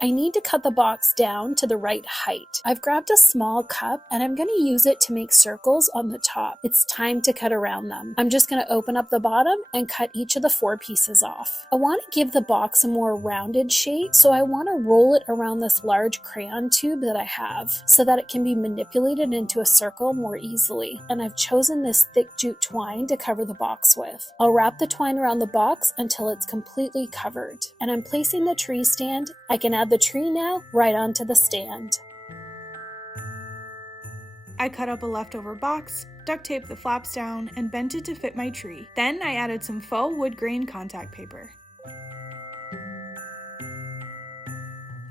I need to cut the box down to the right height. I've grabbed a small cup and I'm going to use it to make circles on the top. It's time to cut around them. I'm just going to open up the bottom and cut each of the 4 pieces off. I want to give the box a more rounded shape, so I want to roll it around this large crayon tube that I have so that it can be manipulated into a circle more easily. And I've chosen this thick jute twine to cover the box with. I'll wrap the twine around the box until it's completely covered. And I'm placing the tree stand. I can add the tree now right onto the stand. I cut up a leftover box, duct taped the flaps down, and bent it to fit my tree. Then I added some faux wood grain contact paper.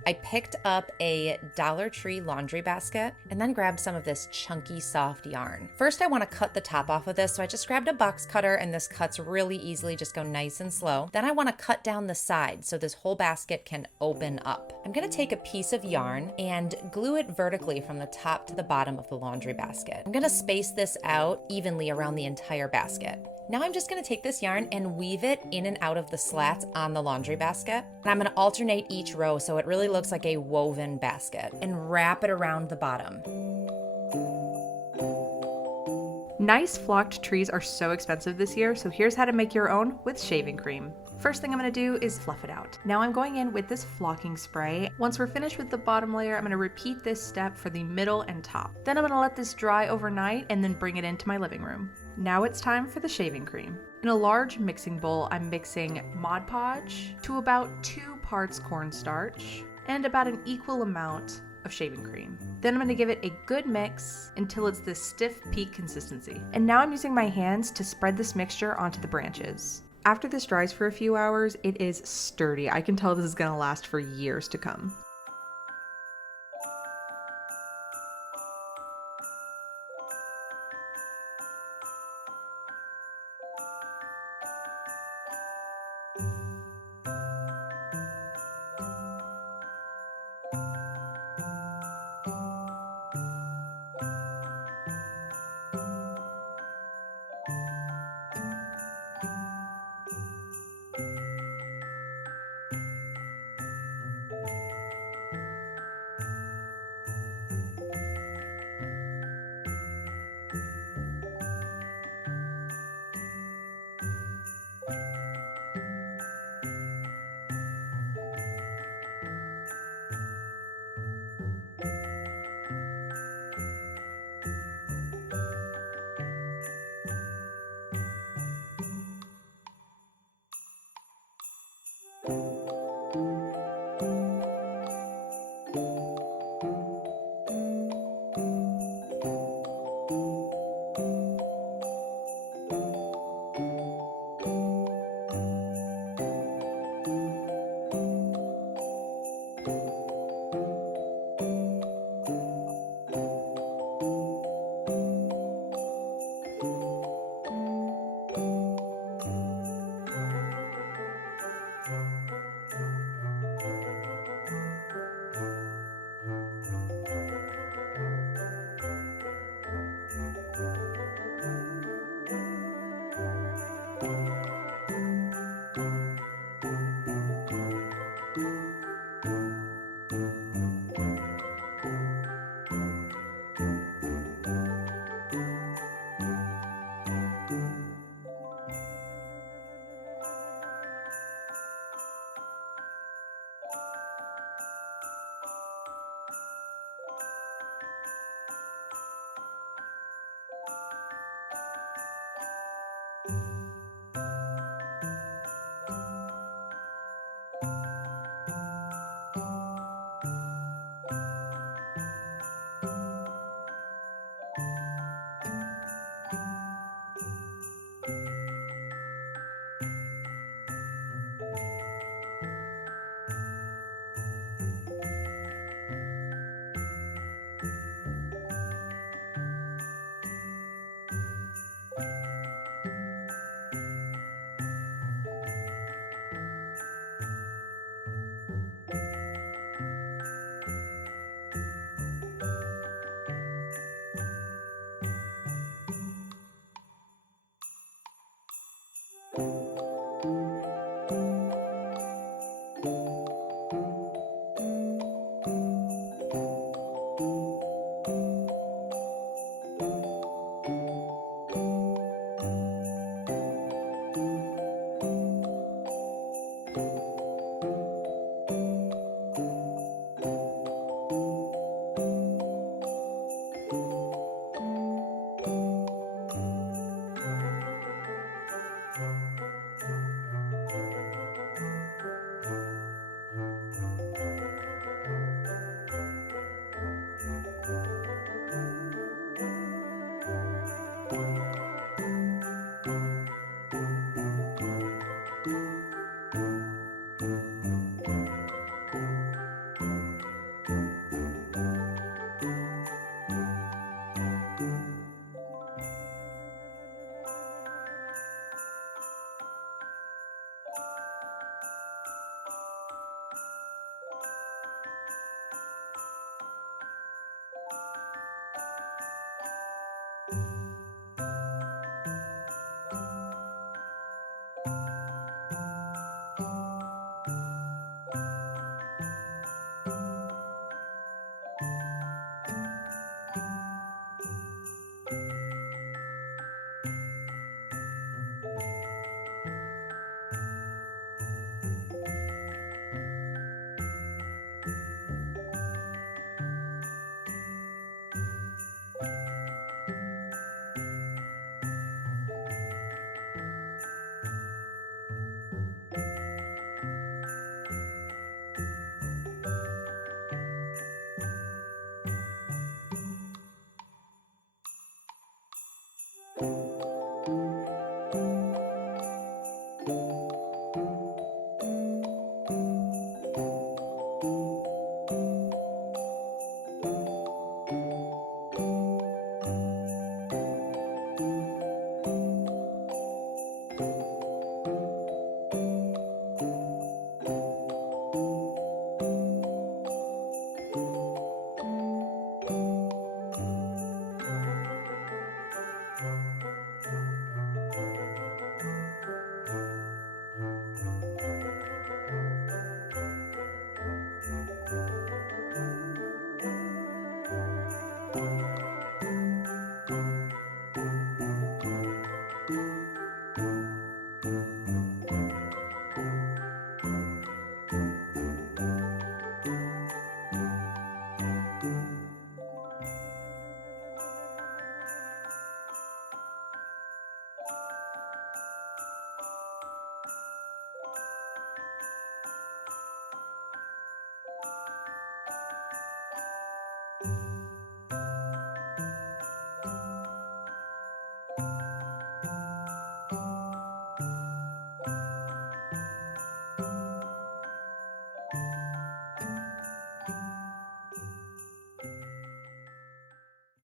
I picked up a Dollar Tree laundry basket and then grabbed some of this chunky soft yarn. First, I want to cut the top off of this, so I just grabbed a box cutter and this cuts really easily, just go nice and slow. Then I want to cut down the side so this whole basket can open up. I'm going to take a piece of yarn and glue it vertically from the top to the bottom of the laundry basket. I'm going to space this out evenly around the entire basket. Now I'm just going to take this yarn and weave it in and out of the slats on the laundry basket. And I'm going to alternate each row so it really looks like a woven basket and wrap it around the bottom. Nice flocked trees are so expensive this year, so here's how to make your own with shaving cream. First thing I'm going to do is fluff it out. Now I'm going in with this flocking spray. Once we're finished with the bottom layer, I'm going to repeat this step for the middle and top. Then I'm going to let this dry overnight and then bring it into my living room. Now it's time for the shaving cream. In a large mixing bowl, I'm mixing Mod Podge to about 2 parts cornstarch and about an equal amount of shaving cream. Then I'm going to give it a good mix until it's this stiff peak consistency. And now I'm using my hands to spread this mixture onto the branches. After this dries for a few hours, it is sturdy. I can tell this is going to last for years to come.